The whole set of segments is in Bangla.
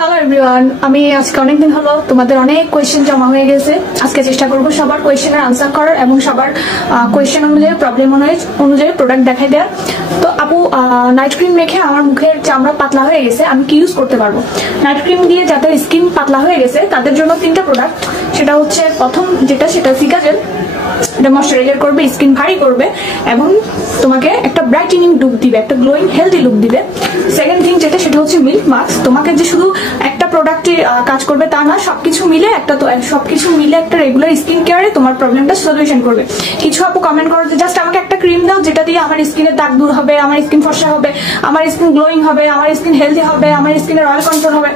হ্যালো এভরিওয়ান, আমি আজকে অনেকদিন হলো তোমাদের অনেক কোয়েশ্চেন জমা হয়ে গেছে। আজকে চেষ্টা করব সবার কোয়েশ্চেনের আনসার করার এবং সবার কোয়েশ্চেন অনুযায়ী প্রবলেম অনুযায়ী প্রোডাক্ট দেখাই দেওয়ার। তো আপু, নাইট ক্রিম মেখে আমার মুখের চামড়া পাতলা হয়ে গেছে, আমি কি ইউজ করতে পারবো? নাইট ক্রিম দিয়ে যাদের স্কিন পাতলা হয়ে গেছে তাদের জন্য 3টা প্রোডাক্ট। সেটা হচ্ছে প্রথম সেটা সিকাজেল। এটা ময়শ্চারাইজার করবে, স্কিন ভারী করবে এবং তোমাকে একটা ব্রাইটেনিং লুক দিবে, একটা গ্লোয়িং হেলদি লুক দিবে। সেকেন্ড থিং সেটা হচ্ছে মিল্ক মাস্ক। তোমাকে যে শুধু একটা প্রোডাক্টে কাজ করবে তা না, সবকিছু মিলে একটা রেগুলার স্কিন কেয়ারে তোমার প্রবলেমটা সলিউশন করবে। কিছু আপু কমেন্ট করো যে জাস্ট আমাকে একটা ক্রিম দাও যেটা দিয়ে আমার স্কিনের দাগ দূর হবে, আমার স্কিন ফর্সা হবে, আমার স্কিন গ্লোয়িং হবে, আমার স্কিন হেলদি হবে, আমার স্কিনের অয়েল কন্ট্রোল হবে।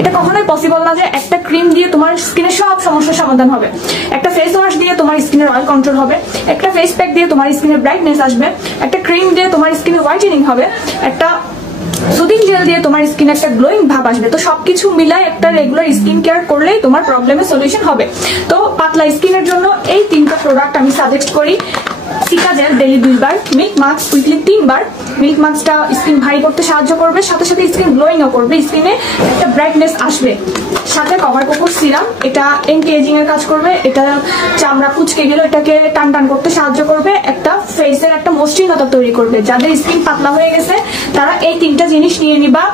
এটা কখনোই পসিবল না যে একটা ক্রিম দিয়ে তোমার স্কিনের সব সমস্যার সমাধান হবে। একটা ফেস ওয়াশ দিয়ে তোমার স্কিনের অয়েল কন্ট্রোল হবে, একটা ফেস প্যাক দিয়ে তোমার স্কিনের ব্রাইটনেস আসবে, একটা ক্রিম দিয়ে তোমার স্কিনে হোয়াইটেনিং হবে, একটা সুদিং জেল দিয়ে তোমার স্কিনে একটা গ্লোয়িং ভাব আসবে। তো সবকিছু মিলাই একটা রেগুলার স্কিন কেয়ার করলেই তোমার প্রবলেমের সলিউশন হবে। তো পাতলা স্কিনের জন্য এই 3টা প্রোডাক্ট আমি সাজেস্ট করি। সিকাজেল ডেইলি 2 বার, মিল্ক মাস্ক উইকলি 3 বার। মিল্ক মাস্কটা স্কিন ভারী করতে সাহায্য করবে, সাথে সাথে স্কিন গ্লোয়িংও করবে, স্কিনে একটা ব্রাইটনেস আসবে। সাথে কভার কোকোর সিরাম, এটা এন্টি এজিং এর কাজ করবে, এটা চামড়া কুচকে গেলে এটাকে টান টান করতে সাহায্য করবে, একটা ফেসের একটা মসৃণতা তৈরি করবে। যাদের স্কিন পাতলা হয়ে গেছে তারা এই 3টা জিনিস নিয়ে নিবা।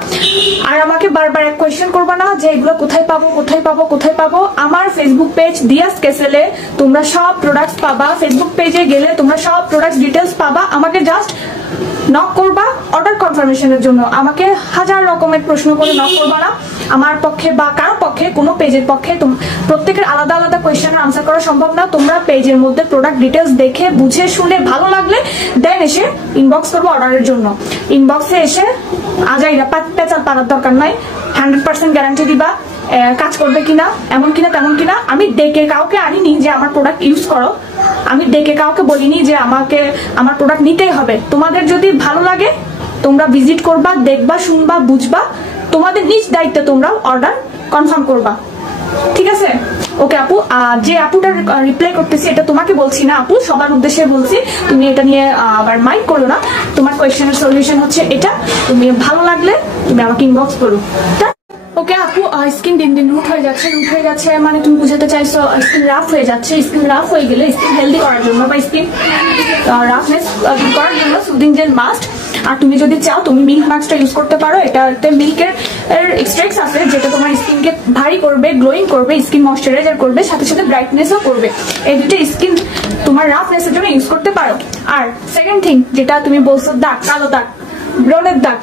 আর আমাকে বারবার এক কোয়েশ্চেন করবা না যে এগুলো কোথায় পাবো। আমার ফেসবুক পেজ দিয়াস কেসেলে তোমরা সব প্রোডাক্টস পাবা। ফেসবুক পেজে গেলে তোমরা সব প্রোডাক্টস ডিটেলস পাবা। আমাকে জাস্ট নক করবা অর্ডার কনফার্মেশনের জন্য। আমাকে হাজার রকমের প্রশ্ন করে নক করবা না। আমার পক্ষে বা কারো পক্ষে, কোনো পেজের পক্ষে প্রত্যেকের আলাদা আলাদা কোয়েশ্চেনের আনসার করা সম্ভব না। তোমরা পেজের মধ্যে প্রোডাক্ট ডিটেলস দেখে বুঝে শুনে ভালো লাগলে দেন এসে ইনবক্স করবো অর্ডারের জন্য। ইনবক্সে এসে আজাইরা পেঁচাল পারার দরকার নাই। 100% গ্যারান্টি দিবা কাজ করবে কিনা, এমন কিনা তেমন কিনা। আমি ডেকে কাউকে আনিনি যে আমার প্রোডাক্ট ইউজ করো, আমি ডেকে কাউকে বলিনি যে আমাকে আমার প্রোডাক্ট নিতেই হবে। তোমাদের যদি ভালো লাগে তোমরা ভিজিট করবা, দেখবা, শুনবা, বুঝবা, তোমাদের নিজ দায়িত্বে তোমরা অর্ডার কনফার্ম করবা। ঠিক আছে? ওকে আপু, যে আপুটার রিপ্লাই করতেছি এটা তোমাকে বলছি না আপু, সবার উদ্দেশ্যে বলছি। তুমি এটা নিয়ে আবার মাইন্ড করো না। তোমার কোয়েশ্চেনের সলিউশন হচ্ছে এটা। তুমি ভালো লাগলে তুমি আমাকে ইনবক্স করো। ওকে আপু, স্কিন দিন দিন রুট হয়ে যাচ্ছে মানে তুমি বুঝাতে চাইছো স্কিন রাফ হয়ে যাচ্ছে। স্কিন রাফ হয়ে গেলে স্কিন হেলদি করার জন্য বা স্কিন রাফনেস করার জন্য সুদিং জেল মাস্ট। আর তুমি যদি চাও তুমি মিল্ক মাস্কটা ইউজ করতে পারো। এটাতে মিল্কের এক্সট্রাক্টস আছে যেটা তোমার স্কিনকে ভারী করবে, গ্লোয়িং করবে, স্কিন ময়শ্চারাইজার করবে, সাথে সাথে ব্রাইটনেসও করবে। এই দুটো স্কিন তোমার রাফনেসের জন্য ইউজ করতে পারো। আর সেকেন্ড থিং যেটা তুমি বলছো, দাগ, কালো দাগ, ব্রণের দাগ,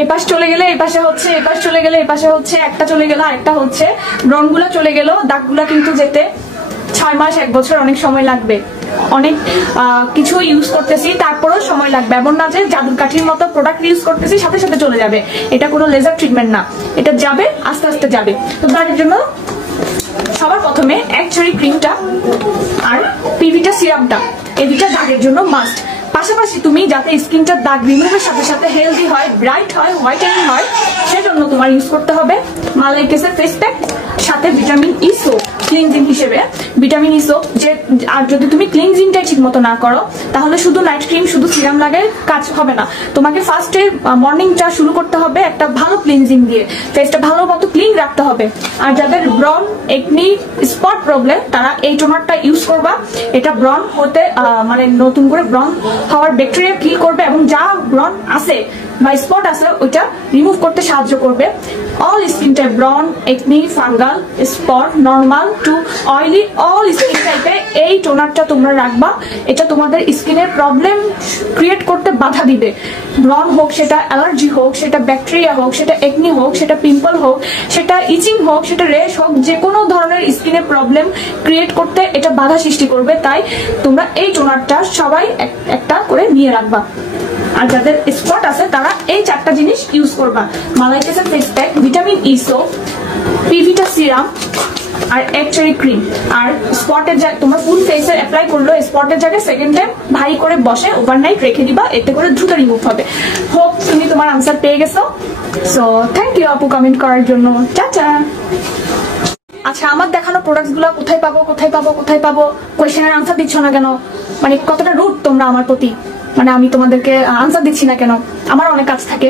এই পাশ চলে গেলে এই পাশে হচ্ছে, এই পাশ চলে গেলে এই পাশে হচ্ছে, একটা চলে গেল আরেকটা হচ্ছে, ব্রণগুলো চলে গেল, দাগগুলা কিন্তু যেতে 6 মাস 1 বছর অনেক সময় লাগবে। অনেক কিছু ইউজ করতেছি তারপরেও সময় লাগবে। এমন না যে জাদুর কাঠির মতো প্রোডাক্ট ইউজ করতেছি সাথে সাথে চলে যাবে। এটা কোনো লেজার ট্রিটমেন্ট না, এটা যাবে আস্তে আস্তে যাবে। তো তার জন্য সবার প্রথমে অ্যাকচুয়ালি ক্রিমটা আর পিভিটা সিরামটা, এই দুটা দাগের জন্য মাস্ট। পাশাপাশি তুমি যাতে স্কিনটার দাগ রিমুভের সাথে সাথে হেলদি হয়, ব্রাইট হয়, হোয়াইটেনিং হয়, সেজন্য তোমার ইউজ করতে হবে মালাই কেসের ফেস প্যাক, সাথে ভিটামিন ই সোপ ক্লিনজিং হিসেবে। ভিটামিন ই সোপ আর যদি তুমি ক্লিনজিংটাই ঠিক মতো না করো তাহলে শুধু নাইট ক্রিম, শুধু সিরাম লাগায় কাজ হবে না। তোমাকে ফার্স্টে মর্নিংটা শুরু করতে হবে একটা ভালো ক্লিনজিং দিয়ে, ফেসটা ভালো মতো ক্লিন রাখতে হবে। আর যাদের ব্রন, একনি, স্পট প্রবলেম তারা এই টোনারটা ইউজ করবা। এটা ব্রন হতে মানে নতুন করে ব্রন হওয়ার ব্যাকটেরিয়া কিল করবে এবং যা ব্রন আছে বা স্পট আছে ওইটা রিমুভ করতে সাহায্য করবে। অল স্কিন টাইপ, ব্রন, acne, fungal, spot, normal to oily, all skin টাইপে এই টোনারটা তোমরা রাখবা। এটা তোমাদের স্কিনের প্রবলেম ক্রিয়েট করতে বাধা দিবে। ব্রন হোক, সেটা অ্যালার্জি হোক, সেটা ব্যাকটেরিয়া হোক, সেটা একনি হোক, সেটা পিম্পল হোক, সেটা ইচিং হোক, সেটা রেশ হোক, যে কোনো ধরনের স্কিনের প্রবলেম ক্রিয়েট করতে এটা বাধা সৃষ্টি করবে। তাই তোমরা এই টোনারটা সবাই একটা করে নিয়ে রাখবা। আর যাদের স্পট আছে তারা এই 4টা জিনিস ইউজ করবা: মালাই কেসের face pack, vitamin E soap, পিভিটা সিরাম আর অ্যাকচুয়ালি ক্রিম। আর স্পটের জায়গায় তোমরা ফুল ফেসে অ্যাপ্লাই করলো, স্পটের জায়গায় সেকেন্ড টাইম ভারী করে বসে ওভারনাইট রেখে দিবা, এতে করে দ্রুত রিমুভ হবে। হোপ তুমি তোমার আনসার পেয়ে গেছো। সো থ্যাংক ইউ আপু কমেন্ট করার জন্য। চাচা। আচ্ছা, আমার দেখানো প্রোডাক্টস গুলো কোথায় পাবো কোয়েশ্চেনের আনসার দিচ্ছ না কেন? মানে কতটা রুড তোমরা আমার প্রতি। মানে আমি তোমাদেরকে আনসার দিচ্ছি না কেন? আমার অনেক কাজ থাকে,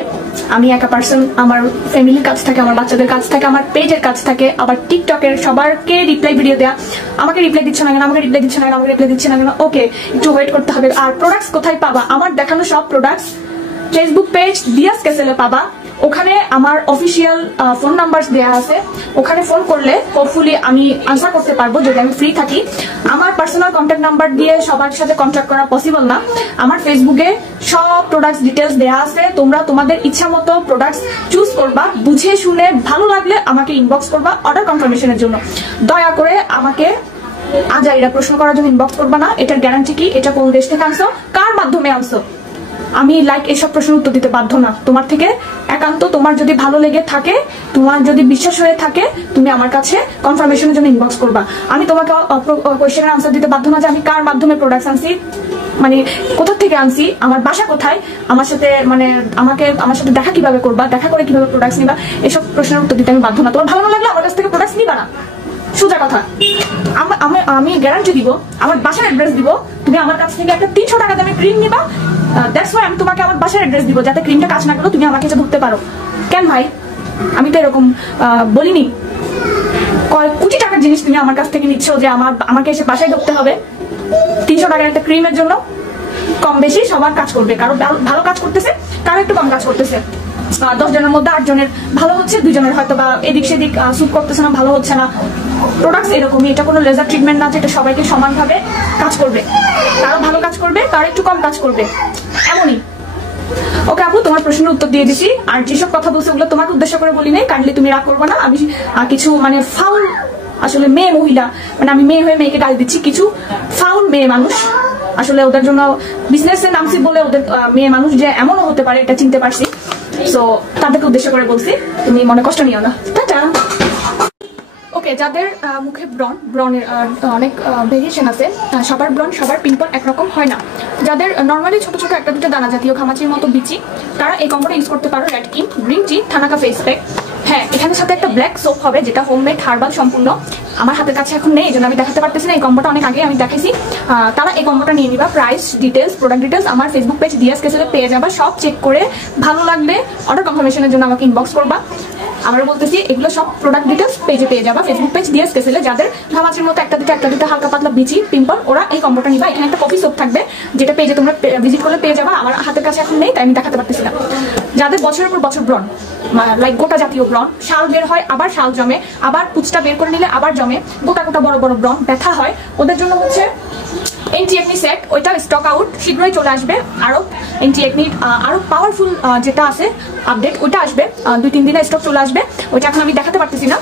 আমি একা পার্সন, আমার ফ্যামিলির কাজ থাকে, আমার বাচ্চাদের কাজ থাকে, আমার পেজের কাজ থাকে, আবার টিকটকের সবারকে রিপ্লাই ভিডিও দেয়া। আমাকে রিপ্লাই দিচ্ছ না কেন? আমাকে রিপ্লাই দিচ্ছ না কেন? আমাকে রিপ্লাই দিচ্ছ না কেন? ওকে, একটু ওয়েট করতে হবে। আর প্রোডাক্টস কোথায় পাবা? আমার দেখানো সব প্রোডাক্টস ফেসবুক পেজ দিয়াস ক্যাসেলে পাবা। ওখানে আমার অফিসিয়াল ফোন নাম্বার দেওয়া আছে, ওখানে ফোন করলে হোপফুলি আমি আনসার করতে পারবো যদি আমি ফ্রি থাকি। আমার পার্সোনাল কন্ট্যাক্ট নাম্বার দিয়ে সবার সাথে কন্ট্যাক্ট করা পসিবল না। আমার ফেসবুকে সব প্রোডাক্টস ডিটেলস দেওয়া আছে, তোমরা তোমাদের ইচ্ছা মতো প্রোডাক্টস চুজ করবা, বুঝে শুনে ভালো লাগলে আমাকে ইনবক্স করবা অর্ডার কনফার্মেশনের জন্য। দয়া করে আমাকে আজাইরা প্রশ্ন করার জন্য ইনবক্স করবা না। এটার গ্যারান্টি কি? এটা কোন দেশ থেকে আনছো, কার মাধ্যমে আনছো? আমি এসব প্রশ্নের উত্তর দিতে বাধ্য না। তোমার থেকে একান্ত তোমার যদি ভালো লেগে থাকে, তোমার যদি বিশ্বাস হয়ে থাকে, তুমি আমার কাছে কনফার্মেশনের জন্য ইনবক্স করবা। আমি তোমাকে কোয়েশ্চেনের আনসার দিতে বাধ্য না যে আমি কার মাধ্যমে প্রোডাক্টস আনছি, মানে কোথা থেকে আনছি, আমার বাসা কোথায়, আমার সাথে আমার সাথে দেখা কিভাবে করবা, দেখা করে কিভাবে প্রোডাক্টস নিবা, এসব প্রশ্নের উত্তর দিতে আমি বাধ্য না। তোমার ভালো না লাগলে আমার কাছ থেকে প্রোডাক্টস নিবা না, সোজা কথা। আমি গ্যারান্টি দিব, আমার বাসার অ্যাড্রেস দিব, তুমি আমার কাছ থেকে একটা 300 টাকা দামে ক্রিম নিবা, দ্যাটস ওয়াই আমি তোমাকে আমার বাসার অ্যাড্রেস দিব, যাতে ক্রিমটা কাজ না করলেও তুমি আমাকে এসে ধরতে পারো। কেন ভাই? আমি তো এরকম বলিনি। কোটি টাকার জিনিস তুমি আমার কাছ থেকে নিচ্ছ যে আমাকে এসে বাসায় ধরতে হবে 300 টাকার একটা ক্রিমের জন্য? কম বেশি সবার কাজ করবে, কারো ভালো কাজ করতেছে, কারো একটু কম কাজ করতেছে। 10 জনের মধ্যে 8 জনের ভালো হচ্ছে, 2 জনের হয়তো বা এদিক সেদিক স্যুট করতেছে না, ভালো হচ্ছে না। প্রোডাক্টস এরকমই, এটা কোনো লেজার ট্রিটমেন্ট না যে এটা সবাইকে সমানভাবে কাজ করবে। কারো ভালো কাজ করবে, কারো একটু কম কাজ করবে, এমনই। ওকে আপু, তোমার প্রশ্নের উত্তর দিয়ে দিছি। আর যেসব কথা বলছে ওগুলো তোমাকে উদ্দেশ্য করে বলি নাই, কাইন্ডলি তুমি রাগ করবে না। আমি কিছু মানে ফাউল, আসলে মেয়ে মহিলা, মানে আমি মেয়ে হয়ে মেয়েকে গালি দিচ্ছি, কিছু ফাউল মেয়ে মানুষ, আসলে ওদের জন্য বিজনেসে নামছি বলে ওদের মেয়ে মানুষ যে এমনও হতে পারে এটা চিনতে পারছি। সো তাদেরকে উদ্দেশ্য করে বলছি, তুমি মনে কষ্ট নিও না। টাটা। ওকে, যাদের মুখে ব্রণের অনেক ভেরিয়েশন আছে, সবার ব্রণ সবার পিম্পল একরকম হয় না। যাদের নর্মালি ছোট ছোট একটা দুটো দানা জাতীয় ঘামাচির মতো বিচি, তারা এই কম্বোটা ইউজ করতে পারো। Red king, green tea, thanaka face pack. হ্যাঁ, এখানে সাথে একটা ব্ল্যাক সোপ হবে যেটা হোমমেড হার্বাল সম্পূর্ণ। আমার হাতের কাছে এখন নেই, এই জন্য আমি দেখাতে পারতেছি না। এই কম্বোটা অনেক আগে আমি দেখাইছি। তারা এই কম্বোটা নিয়ে নিবা। প্রাইস ডিটেলস, প্রোডাক্ট ডিটেলস আমার ফেসবুক পেজ দিয়াস ক্যাসেলে পেয়ে যাবা। সব চেক করে ভালো লাগলে অর্ডার কনফার্মেশনের জন্য আমাকে ইনবক্স করবা। আমরা বলতেছি এগুলো সব প্রোডাক্ট ডিটেলস পেজে পেয়ে যাবা, ফেসবুক পেজ দিয়াস ক্যাসেলে। যাদের ঘামাচির মতো একটা দুটো হালকা পাতলা বিচি পিম্পল, ওরা এই কম্বোটা নিবা। এখানে একটা কফি সোপ থাকবে যেটা পেজে তোমরা ভিজিট করলে পেয়ে যাবা। আমার হাতের কাছে এখন নেই, তাই আমি দেখাতে পারতেছি না। যাদের বছরের পর বছর ব্রণ, লাইক গোটা জাতীয় ব্রণ, শাল বের হয় আবার শাল জমে, আবার পুচটা বের করে নিলে আবার জমে, গোটা গোটা বড় বড় ব্রণ, ব্যথা হয়, ওদের জন্য হচ্ছে এন্টি একনি সেট। ওইটা স্টক আউট, শীঘ্রই চলে আসবে। আরো এন্টি একনি আরো পাওয়ারফুল যেটা আছে আপডেট, ওইটা আসবে 2-3 দিনে স্টক চলে আসবে। ওইটা এখন আমি দেখাতে পারতেছি না।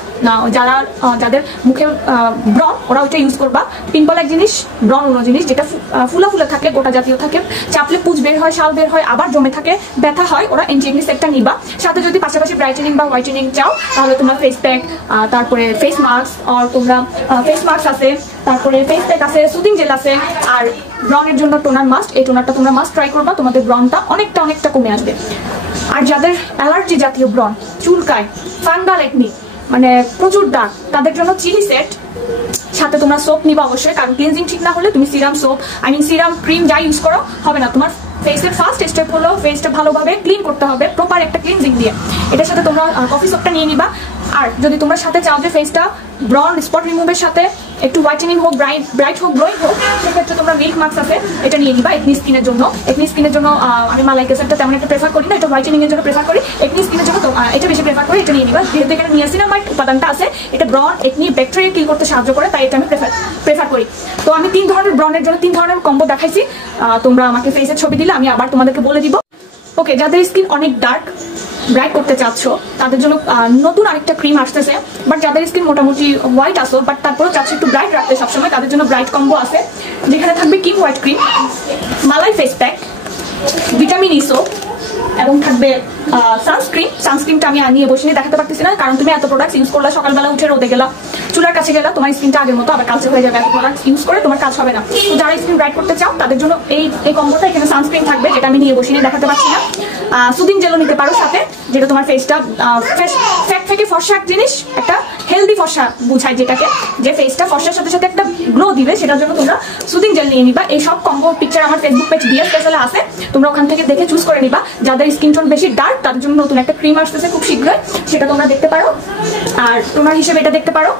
যাদের মুখে ব্রণ, ওরা ওইটা ইউজ করবা। পিম্পল এক জিনিস, ব্রণ অন্য জিনিস। যেটা ফুলা ফুলে থাকে, গোটা জাতীয় থাকে, চাপলে পুজ বের হয়, শাল বের হয়, আবার জমে থাকে, ব্যথা হয়, ওরা এন্টি একনি সেটটা নিবা। সাথে যদি পাশাপাশি ব্রাইটেনিং বা হোয়াইটেনিং চাও, তাহলে তোমরা ফেস প্যাক, তারপরে ফেস মাস্ক, আর তোমরা ফেস মাস্ক আছে, তারপরে ফেস প্যাক আছে, সুদিং জেল আছে। আর ব্রণের জন্য টোনার মাস্ট, এই টোনারটা তোমরা মাস্ট ট্রাই করবা, তোমাদের ব্রণটা অনেকটা কমে আসবে। আর যাদের অ্যালার্জি জাতীয় ব্রণ, চুলকায়, ফাঙ্গাল একনি, মানে প্রচুর দাগ, তাদের জন্য চিলি সেট। সাথে তোমরা সোপ নিবা অবশ্যই, কারণ ক্লিনজিং ঠিক না হলে তুমি সিরাম সোপ, সিরাম ক্রিম যা ইউজ করো হবে না। তোমার ফেসের ফার্স্ট স্টেপ হলো ফেসটা ভালোভাবে ক্লিন করতে হবে প্রপার একটা ক্লিনজিং দিয়ে। এটার সাথে তোমরা কফি সোপটা নিয়ে নিবা। আর যদি তোমরা সাথে চাও যে ফেসটা ব্রন স্পট রিমুভের সাথে একটু হোয়াইটেনিং হোক, ব্রাইট হোক, গ্লোইং হোক, সেক্ষেত্রে তোমরা মিল্ক মাস্ক আছে, এটা নিয়ে নিবা। একনি স্কিনের জন্য, আমি মালাইক অ্যাসিডটা তেমন একটা প্রেফার করি না, এটা হোয়াইটেনিং এর জন্য প্রেফার করি। একনি স্কিনের জন্য এটা বেশি প্রেফার করি, এটা নিয়ে নিবা। যেহেতু এখানে নিয়াসিনামাইড উপাদানটা আছে, এটা ব্রন একনি ব্যাকটেরিয়া কিল করতে সাহায্য করে, তাই এটা আমি প্রেফার করি। তো আমি 3 ধরনের ব্রনের জন্য 3 ধরনের কম্বো দেখাইছি। তোমরা আমাকে ফেসের ছবি দিলে আমি আবার তোমাদেরকে বলে দিব। ওকে, যাদের স্কিন অনেক ডার্ক, ব্রাইট করতে চাচ্ছ, তাদের জন্য নতুন আরেকটা ক্রিম আসতেছে। বাট যাদের স্কিন মোটামুটি হোয়াইট আসো, বাট তারপরেও চাচ্ছ একটু ব্রাইট রাখতে সবসময়, তাদের জন্য ব্রাইট কম্বো আছে, যেখানে থাকবে কিং হোয়াইট ক্রিম, মালাই face pack, vitamin E soap, এবং থাকবে সানস্ক্রিনটা আমি আনিয়ে বসে দেখাতে পারতেছি না, কারণ তুমি এত প্রোডাক্ট ইউজ করলে, সকালবেলা উঠে রোদে গেলা, চুলার কাছে গেলা, তোমার স্কিনটা আগের মতো আবার কালচে হয়ে যাবে। এত প্রোডাক্ট ইউজ করে তোমার কাজ হবে না। তো যারা স্কিন ব্রাইট করতে চাও, তাদের জন্য এই কম্বোটা, এখানে সানস্ক্রিন থাকবে, যেটা আমি নিয়ে বসে দেখাতে পারছি না। সুদিং জেলও নিতে পারো সাথে, যেটা তোমার ফেসটা ফ্যাট থেকে ফর্সা এক জিনিস, একটা হেলদি ফর্সা বুঝায়, যেটাকে যে ফেসটা ফর্সার সাথে সাথে একটা গ্লো দিবে, সেটার জন্য তোমরা সুদিং জেল নিয়ে নিবা। এই সব কম্বো পিকচার আমার ফেসবুক পেজ ডিএস স্পেশালে আছে, তোমরা ওখান থেকে দেখে চুজ করে নিবা। যাদের স্কিন টোন বেশি ডার্ক তাদের জন্য নতুন একটা ক্রিম আসতেছে খুব শীঘ্রই, সেটা তোমরা দেখতে পারো। আর তোমার হিসেবে এটা দেখতে পারো।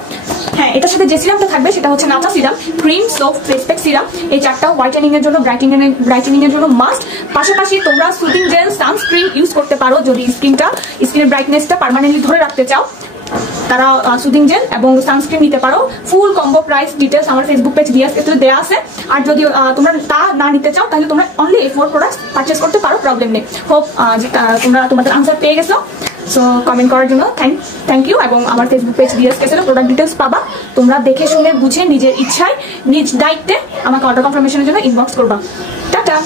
হ্যাঁ, এটার সাথে যে সিরামটা থাকবে সেটা হচ্ছে নাচা serum, cream, soap, face pack, serum. এই চারটা হোয়াইটেনিং এর জন্য, ব্রাইটেনিং এর জন্য মাস্ট। পাশাপাশি তোমরা সুদিং জেল, সানস্ক্রিন ইউজ করতে পারো যদি স্কিনের ব্রাইটনেসটা পার্মানেন্টলি ধরে রাখতে চাও, তারা সুদিং জেল এবং সানস্ক্রিন নিতে পারো। ফুল কম্বো প্রাইস ডিটেলস আমার ফেসবুক পেজ ডিএস স্পেশালে দেওয়া আছে। আর যদি তোমরা তা না নিতে চাও তাহলে তোমরা অনলি এই 4 প্রোডাক্টস পারচেজ করতে পারো, প্রবলেম নেই। হোপ তোমরা তোমাদের আনসার পেয়ে গেছো। সো কমেন্ট করার জন্য থ্যাংক ইউ। এবং আমার ফেসবুক পেজ ডিএস স্পেশালে প্রোডাক্ট ডিটেলস পাবা, তোমরা দেখে শুনে বুঝে নিজের ইচ্ছায় নিজ দায়িত্বে আমাকে অর্ডার কনফার্মেশনের জন্য ইনবক্স করবা। টাটা।